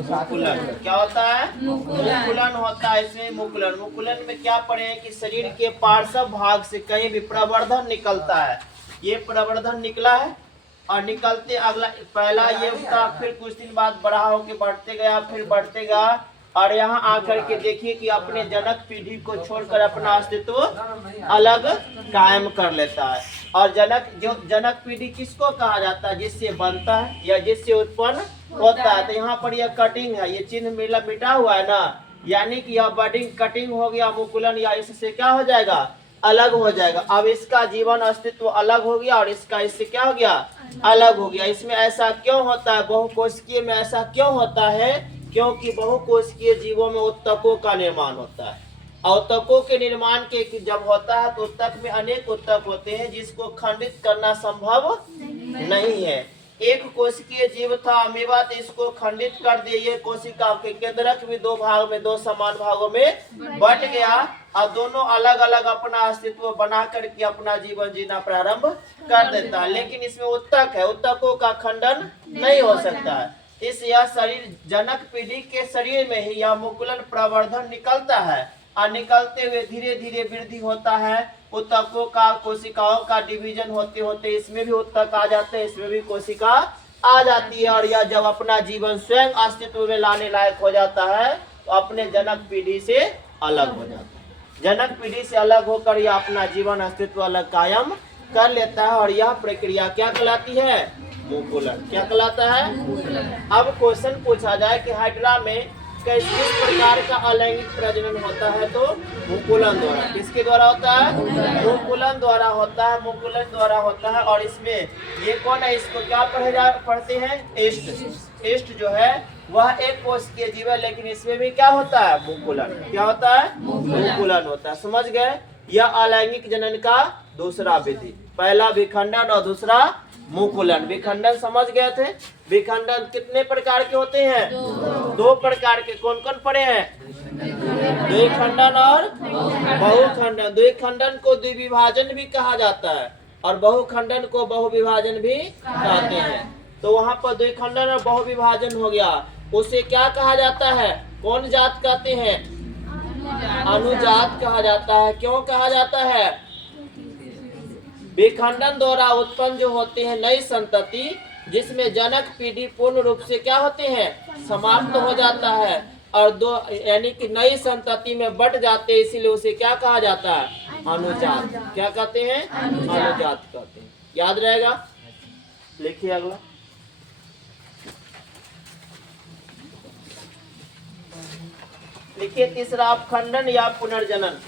मुकुलन। क्या होता है? मुकुलन होता है। इसमें मुकुलन, मुकुलन में क्या पढ़े हैं कि शरीर के पार्श्व भाग से कहीं भी प्रवर्धन निकलता है। ये प्रवर्धन निकला है और निकलते अगला पहला ये उसका, फिर कुछ दिन बाद बड़ा होकर बढ़ते गया, फिर बढ़ते गया और यहाँ आकर के देखिए कि अपने जनक पीढ़ी को छोड़कर अपना अस्तित्व अलग कायम कर लेता है। और जनक पीढ़ी किसको कहा जाता है? जिससे बनता है या जिससे उत्पन्न होता है। तो यहाँ पर यह कटिंग है, ये चिन्ह मिटा हुआ है ना, यानी कि यह बडिंग कटिंग हो गया मुकुलन, या इससे क्या हो जाएगा? अलग हो जाएगा। अब इसका जीवन अस्तित्व अलग हो गया और इसका इससे क्या हो गया? अलग हो गया। इसमें ऐसा क्यों होता है? बहुकोशिकीय में ऐसा क्यों होता है? क्योंकि बहुकोशिकीय जीवों में उत्तकों का निर्माण होता है। उत्तकों के निर्माण के जब होता है तो उत्तक में अनेक उत्तक होते हैं जिसको खंडित करना संभव नहीं है। एक कोशिकीय जीव था अमीबा, तो इसको खंडित कर दिए। ये कोशिका के केंद्रक भी दो भाग में, दो समान भागों में बट गया और दोनों अलग अलग अपना अस्तित्व बना करके अपना जीवन जीना प्रारंभ कर देता है। लेकिन इसमें उत्तक है, उत्तकों का खंडन नहीं हो सकता है। इस यह शरीर जनक पीढ़ी के शरीर में ही यह मुकुलन प्रवर्धन निकलता है और निकलते हुए धीरे धीरे वृद्धि होता है। उत्तकों का, कोशिकाओं का डिवीजन होते होते इसमें भी उत्तक आ जाते हैं, इसमें भी कोशिका आ जाती है। और यह जब अपना जीवन स्वयं अस्तित्व में लाने लायक हो जाता है तो अपने जनक पीढ़ी से अलग हो जाता है। जनक पीढ़ी से अलग होकर यह अपना जीवन अस्तित्व अलग कायम कर लेता है। और यह प्रक्रिया क्या कहलाती है? मुकुलन। क्या कहलाता है? अब क्वेश्चन पूछा जाए कि हाइड्रा में किस प्रकार का अलैंगिक प्रजनन होता है? तो मुकुलन द्वारा। किसके द्वारा होता है? मुकुलन द्वारा होता है, मुकुलन द्वारा होता है। और इसमें ये कौन है? इसको क्या पढ़ते हैं? ईस्ट। ईस्ट जो है वह एक कोशिकीय जीव है, लेकिन इसमें भी क्या होता है? मुकुलन। क्या होता है? मुकुलन होता है। समझ गए? यह अलैंगिक जनन का दूसरा विधि, पहला विखंडन और दूसरा मुकुलन। विखंडन समझ गए थे? विखंडन कितने प्रकार के होते हैं? दो प्रकार के। कौन कौन पढ़े हैं? द्विखंडन और बहुखंडन। द्विखंडन को द्विविभाजन भी कहा जाता है और बहुखंडन को बहुविभाजन भी कहते हैं। तो वहाँ पर द्विखंडन और बहुविभाजन हो गया, उसे क्या कहा जाता है? कौन जात कहते हैं? अनुजात कहा जाता है। क्यों कहा जाता है? विखंडन द्वारा उत्पन्न जो होते हैं नई संतति, जिसमें जनक पीढ़ी पूर्ण रूप से क्या होते हैं? समाप्त हो जाता है और दो यानी कि नई संतति में बट जाते हैं, इसीलिए उसे क्या कहा जाता है? अनुजात। क्या कहते हैं? अनुजात कहते हैं। याद रहेगा? लिखिए अगला। लिखिए तीसरा अपखंडन या पुनर्जनन।